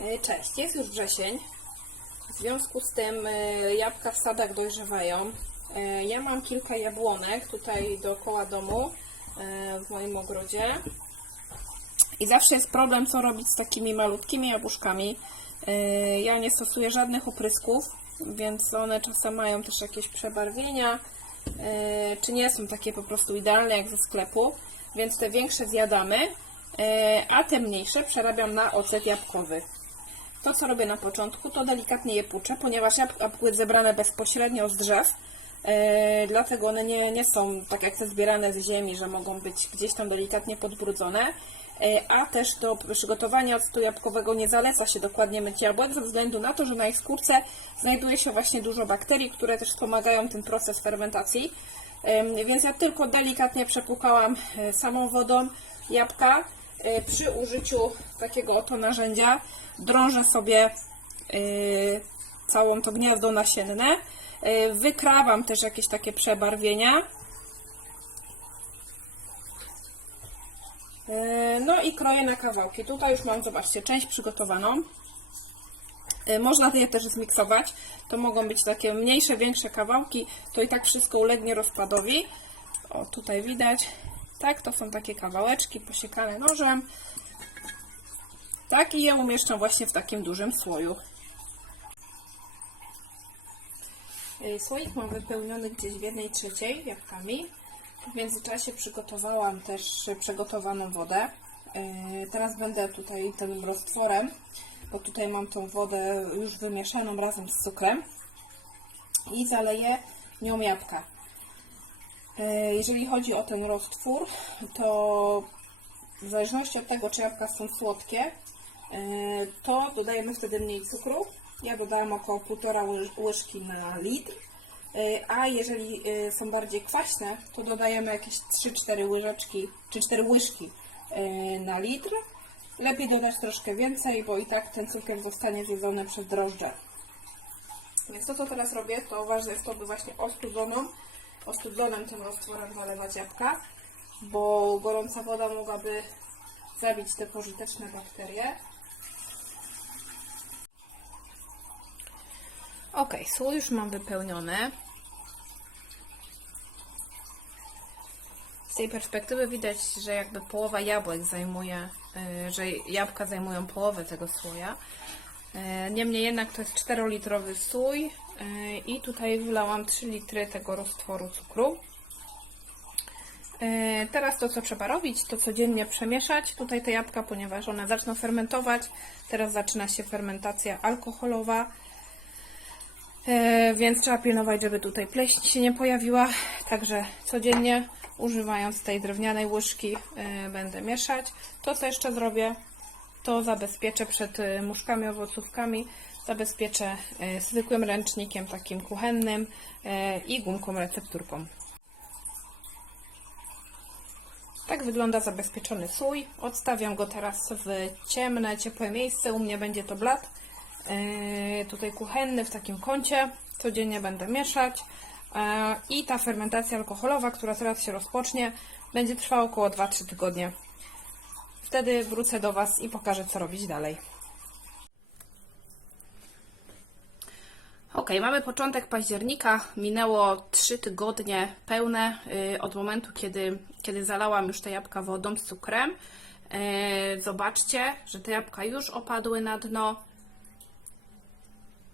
E, Cześć, jest już wrzesień. W związku z tym e, jabłka w sadach dojrzewają. E, Ja mam kilka jabłonek tutaj dookoła domu w moim ogrodzie. I zawsze jest problem, co robić z takimi malutkimi jabłuszkami. Ja nie stosuję żadnych oprysków, więc one czasem mają też jakieś przebarwienia, czy nie są takie po prostu idealne jak ze sklepu, więc te większe zjadamy, a te mniejsze przerabiam na ocet jabłkowy. To, co robię na początku, to delikatnie je puczę, ponieważ jabłka były zebrane bezpośrednio z drzew, e, dlatego one nie, nie są tak jak te zbierane z ziemi, że mogą być gdzieś tam delikatnie podbrudzone. E, a też do przygotowania octu jabłkowego nie zaleca się dokładnie myć jabłek, ze względu na to, że na ich skórce znajduje się właśnie dużo bakterii, które też wspomagają ten proces fermentacji. Em, Więc ja tylko delikatnie przepłukałam e, samą wodą jabłka. E, Przy użyciu takiego oto narzędzia drążę sobie e, całą to gniazdo nasienne. Wykrawam też jakieś takie przebarwienia. E, No i kroję na kawałki. Tutaj już mam, zobaczcie, część przygotowaną. Można je też zmiksować. To mogą być takie mniejsze, większe kawałki. To i tak wszystko ulegnie rozpadowi. O, tutaj widać. Tak, to są takie kawałeczki posiekane nożem. Tak, i je umieszczam właśnie w takim dużym słoju. E, Słoik mam wypełniony gdzieś w jednej trzeciej jabłkami. W międzyczasie przygotowałam też przegotowaną wodę. E, Teraz będę tutaj tym roztworem, bo tutaj mam tą wodę już wymieszaną razem z cukrem i zaleję nią jabłka. E, Jeżeli chodzi o ten roztwór, to w zależności od tego, czy jabłka są słodkie, e, to dodajemy wtedy mniej cukru. Ja dodałam około 1,5 łyż- łyżki na litr. E, A jeżeli są bardziej kwaśne, to dodajemy jakieś 3-4 łyżeczki, czy 4 łyżki na litr. Lepiej dodać troszkę więcej, bo i tak ten cukier zostanie zjedzony przez drożdże. Więc to, co teraz robię, to ważne jest to, by właśnie ostudzoną, ostudzonym tym roztworem zalewać jabłka, bo gorąca woda mogłaby zabić te pożyteczne bakterie. Ok, słój już mam wypełniony. Z tej perspektywy widać, że jakby połowa jabłek zajmuje, y, że jabłka zajmują połowę tego słoja. Y, Niemniej jednak to jest 4-litrowy słój y, i tutaj wylałam 3 litry tego roztworu cukru. E, Teraz to, co trzeba robić, to codziennie przemieszać tutaj te jabłka, ponieważ one zaczną fermentować. Teraz zaczyna się fermentacja alkoholowa, E, więc trzeba pilnować, żeby tutaj pleśń się nie pojawiła. Także codziennie używając tej drewnianej łyżki e, będę mieszać. To, co jeszcze zrobię, to zabezpieczę przed muszkami, owocówkami. Zabezpieczę e, zwykłym ręcznikiem takim kuchennym e, i gumką recepturką. Tak wygląda zabezpieczony słój. Odstawiam go teraz w ciemne, ciepłe miejsce. U mnie będzie to blat. Yy, tutaj kuchenny w takim kącie. Codziennie będę mieszać. I ta fermentacja alkoholowa, która teraz się rozpocznie, będzie trwała około 2-3 tygodnie. Wtedy wrócę do Was i pokażę, co robić dalej. Ok, mamy początek października, minęło 3 tygodnie pełne y, od momentu, kiedy, kiedy zalałam już te jabłka wodą z cukrem. Y, Zobaczcie, że te jabłka już opadły na dno.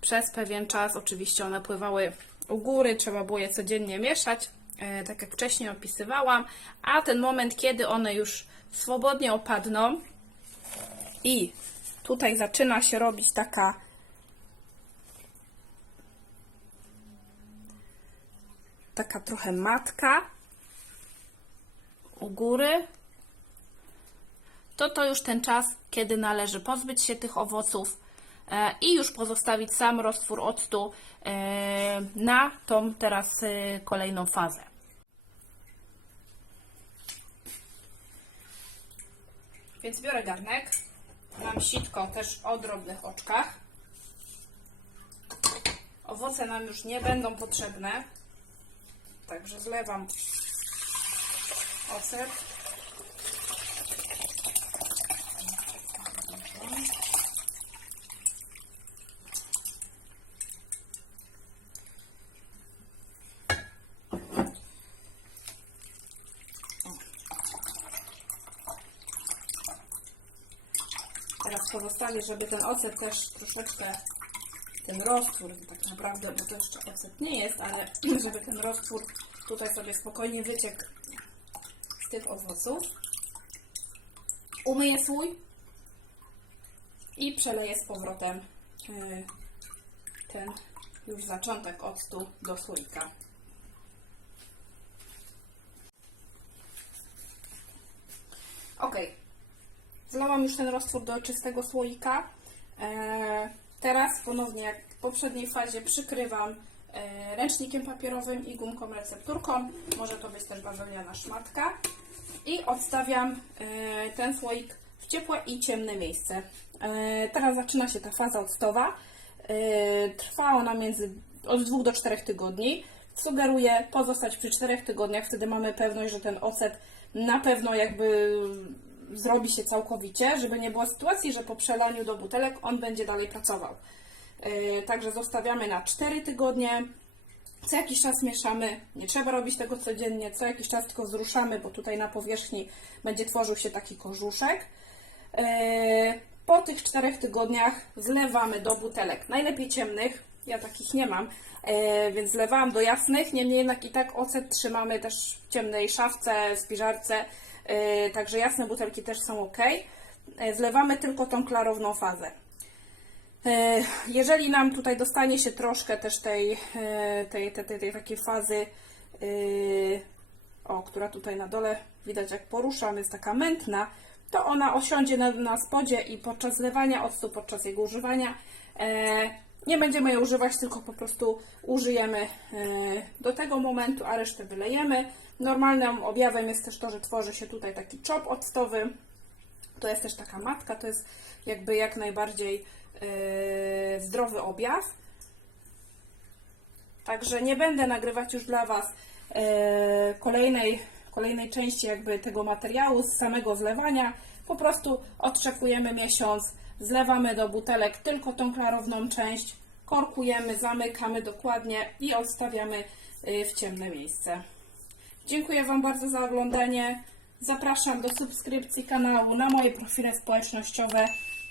Przez pewien czas oczywiście one pływały u góry, trzeba było je codziennie mieszać, y, tak jak wcześniej opisywałam, a ten moment, kiedy one już swobodnie opadną i tutaj zaczyna się robić taka taka trochę matka u góry, to to już ten czas, kiedy należy pozbyć się tych owoców e, i już pozostawić sam roztwór octu e, na tą teraz e, kolejną fazę. Więc biorę garnek, mam sitko też o drobnych oczkach. Owoce nam już nie będą potrzebne, Także zlewam ocet. Teraz pozostanie, żeby ten ocet też troszeczkę ten roztwór tak naprawdę, bo to jeszcze ocet nie jest, ale żeby ten roztwór tutaj sobie spokojnie wyciekł z tych owoców. Umyję słój i przeleję z powrotem yy, ten już zaczątek octu do słoika. Ok, zlałam już ten roztwór do czystego słoika. E, teraz ponownie, jak w poprzedniej fazie, przykrywam ręcznikiem papierowym i gumką recepturką. Może to być też bawełniana szmatka. I odstawiam e, ten słoik w ciepłe i ciemne miejsce. E, teraz zaczyna się ta faza octowa. E, trwa ona między od 2 do 4 tygodni. Sugeruję pozostać przy 4 tygodniach, wtedy mamy pewność, że ten ocet na pewno jakby zrobi się całkowicie, żeby nie było sytuacji, że po przelaniu do butelek on będzie dalej pracował. Yy, Także zostawiamy na 4 tygodnie. Co jakiś czas mieszamy, nie trzeba robić tego codziennie, co jakiś czas tylko wzruszamy, bo tutaj na powierzchni będzie tworzył się taki korzuszek. Yy, Po tych czterech tygodniach zlewamy do butelek, najlepiej ciemnych, ja takich nie mam, yy, więc zlewałam do jasnych, niemniej jednak i tak ocet trzymamy też w ciemnej szafce, spiżarce, także jasne butelki też są ok. Zlewamy tylko tą klarowną fazę. E, Jeżeli nam tutaj dostanie się troszkę też tej, e, tej, tej, tej, tej takiej fazy, e, o, która tutaj na dole widać jak poruszam, jest taka mętna, to ona osiądzie na, na spodzie i podczas zlewania octu, podczas jego używania nie będziemy jej używać, tylko po prostu użyjemy do tego momentu, a resztę wylejemy. Normalnym objawem jest też to, że tworzy się tutaj taki czop octowy, to jest też taka matka, to jest jakby jak najbardziej e, zdrowy objaw. Także nie będę nagrywać już dla Was e, kolejnej, kolejnej części jakby tego materiału z samego zlewania. Po prostu odczekujemy miesiąc, zlewamy do butelek tylko tą klarowną część, korkujemy, zamykamy dokładnie i odstawiamy e, w ciemne miejsce. Dziękuję Wam bardzo za oglądanie. Zapraszam do subskrypcji kanału na moje profile społecznościowe